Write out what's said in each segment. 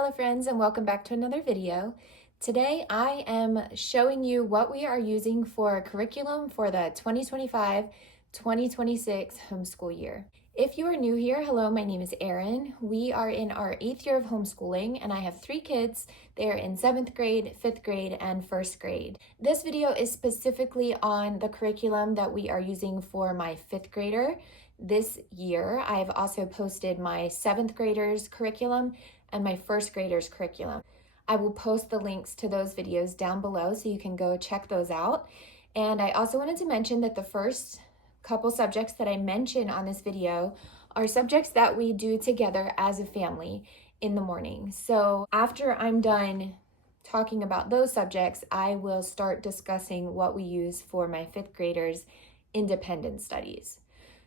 Hello friends, and welcome back to another video. Today I am showing you what we are using for curriculum for the 2025-2026 homeschool year. If you are new here, hello, my name is Erin. We are in our 8th year of homeschooling and I have 3 kids. They are in 7th grade, 5th grade, and 1st grade. This video is specifically on the curriculum that we are using for my 5th grader. This year, I've also posted my 7th graders curriculum and my 1st graders curriculum. I will post the links to those videos down below so you can go check those out. And I also wanted to mention that the first couple subjects that I mention on this video are subjects that we do together as a family in the morning. So after I'm done talking about those subjects, I will start discussing what we use for my 5th graders' independent studies.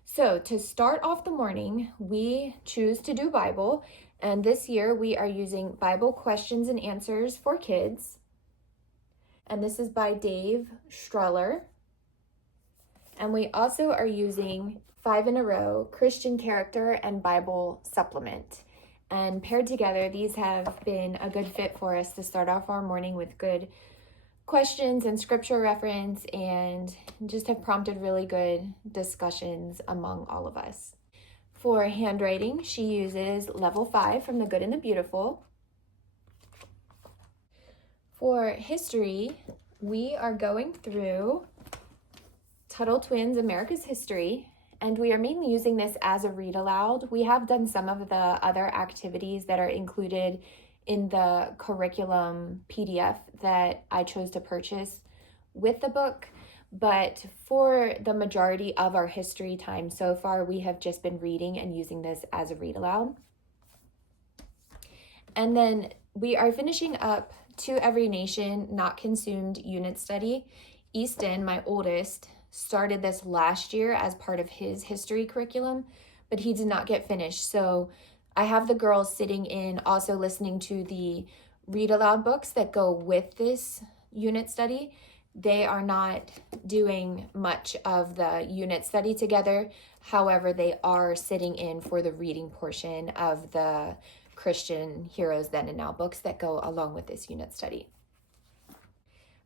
So to start off the morning, we choose to do Bible, and this year we are using Bible Questions and Answers for Kids, and this is by Dave Streller. And we also are using 5 in a Row, Christian Character and Bible Supplement. And paired together, these have been a good fit for us to start off our morning with good questions and scripture reference, and just have prompted really good discussions among all of us. For handwriting, she uses level 5 from The Good and the Beautiful. For history, we are going through Tuttle Twins, America's History, and we are mainly using this as a read aloud. We have done some of the other activities that are included in the curriculum PDF that I chose to purchase with the book, but for the majority of our history time so far, we have just been reading and using this as a read aloud. And then we are finishing up To Every Nation Not Consumed unit study. Easton, my oldest, started this last year as part of his history curriculum, but he did not get finished. So I have the girls sitting in also listening to the read aloud books that go with this unit study. They are not doing much of the unit study together. However, they are sitting in for the reading portion of the Christian Heroes Then and Now books that go along with this unit study.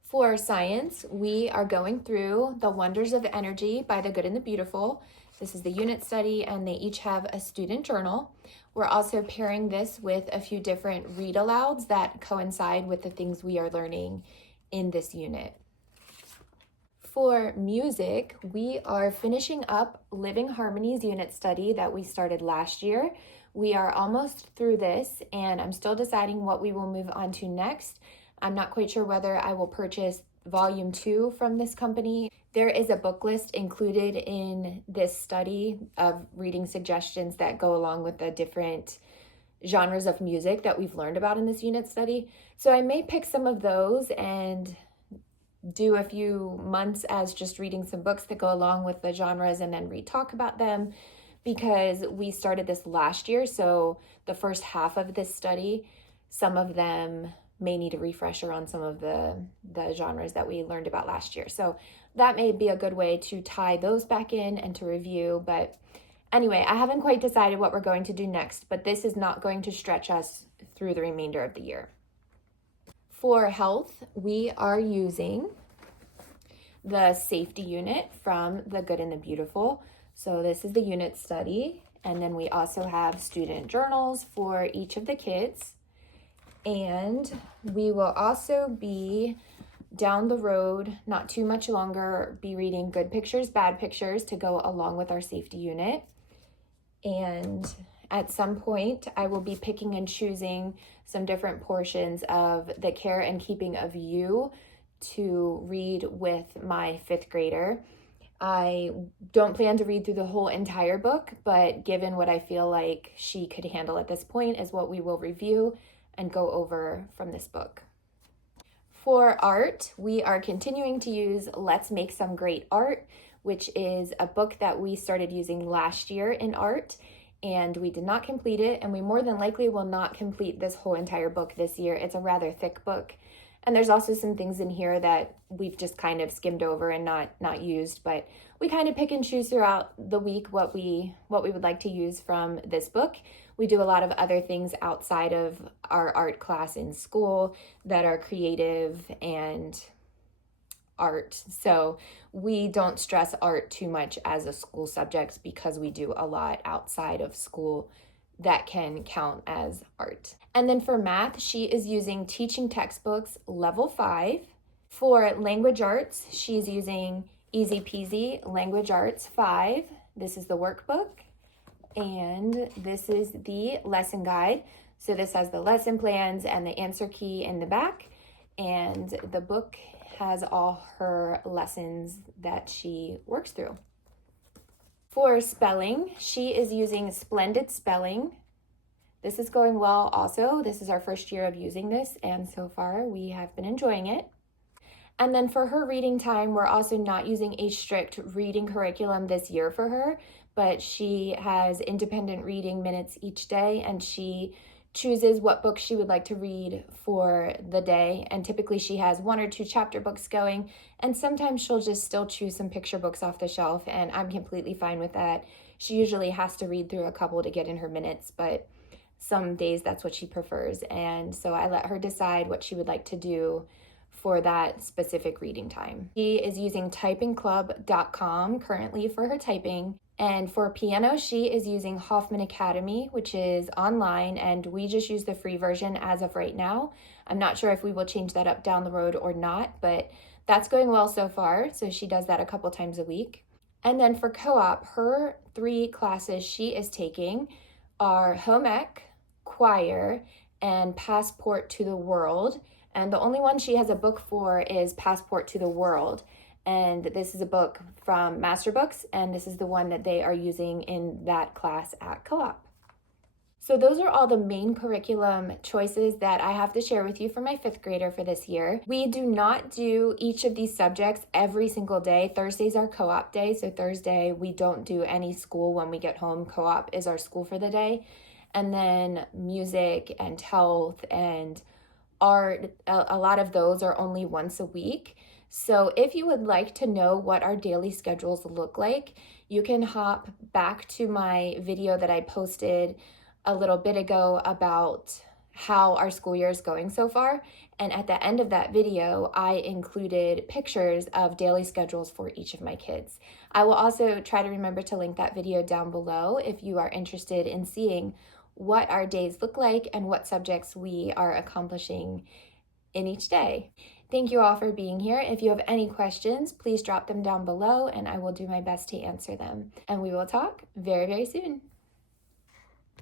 For science, we are going through The Wonders of Energy by The Good and the Beautiful. This is the unit study, and they each have a student journal. We're also pairing this with a few different read alouds that coincide with the things we are learning in this unit. For music, we are finishing up Living Harmonies unit study that we started last year. We are almost through this, and I'm still deciding what we will move on to next. I'm not quite sure whether I will purchase volume 2 from this company. There is a book list included in this study of reading suggestions that go along with the different genres of music that we've learned about in this unit study. So I may pick some of those and do a few months as just reading some books that go along with the genres and then talk about them, because we started this last year. So the first half of this study, some of them may need a refresher on some of the genres that we learned about last year. So that may be a good way to tie those back in and to review. But anyway, I haven't quite decided what we're going to do next, but this is not going to stretch us through the remainder of the year. For health, we are using the safety unit from The Good and the Beautiful. So this is the unit study. And then we also have student journals for each of the kids. And we will also be down the road, not too much longer, be reading Good Pictures, Bad Pictures to go along with our safety unit. And at some point, I will be picking and choosing some different portions of The Care and Keeping of You to read with my 5th grader. I don't plan to read through the whole entire book, but given what I feel like she could handle at this point is what we will review and go over from this book. For art, we are continuing to use Let's Make Some Great Art, which is a book that we started using last year in art, and we did not complete it, and we more than likely will not complete this whole entire book this year. It's a rather thick book, and there's also some things in here that we've just kind of skimmed over and not used, but we kind of pick and choose throughout the week what we would like to use from this book. We do a lot of other things outside of our art class in school that are creative and art. So we don't stress art too much as a school subject because we do a lot outside of school that can count as art. And then for math, she is using Teaching Textbooks Level 5. For language arts, she's using Easy Peasy Language Arts 5. This is the workbook, and this is the lesson guide. So this has the lesson plans and the answer key in the back, and the book has all her lessons that she works through. For spelling, she is using Splendid Spelling. This is going well also. This is our first year of using this, and so far we have been enjoying it. And then for her reading time, we're also not using a strict reading curriculum this year for her, but she has independent reading minutes each day, and she chooses what books she would like to read for the day. And typically she has 1 or 2 chapter books going, and sometimes she'll just still choose some picture books off the shelf, and I'm completely fine with that. She usually has to read through a couple to get in her minutes, but some days that's what she prefers. And so I let her decide what she would like to do for that specific reading time. She is using typingclub.com currently for her typing. And for piano, she is using Hoffman Academy, which is online, and we just use the free version as of right now. I'm not sure if we will change that up down the road or not, but that's going well so far. So she does that a couple times a week. And then for co-op, her 3 classes she is taking are home ec, choir, and Passport to the World. And the only one she has a book for is Passport to the World. And this is a book from Master Books, and this is the one that they are using in that class at co-op. So those are all the main curriculum choices that I have to share with you for my 5th grader for this year. We do not do each of these subjects every single day. Thursday's our co-op day, so Thursday we don't do any school when we get home. Co-op is our school for the day. And then music and health and art, a lot of those are only once a week. So if you would like to know what our daily schedules look like, you can hop back to my video that I posted a little bit ago about how our school year is going so far. And at the end of that video, I included pictures of daily schedules for each of my kids. I will also try to remember to link that video down below if you are interested in seeing what our days look like and what subjects we are accomplishing in each day. Thank you all for being here. If you have any questions, please drop them down below and I will do my best to answer them. And we will talk very, very soon.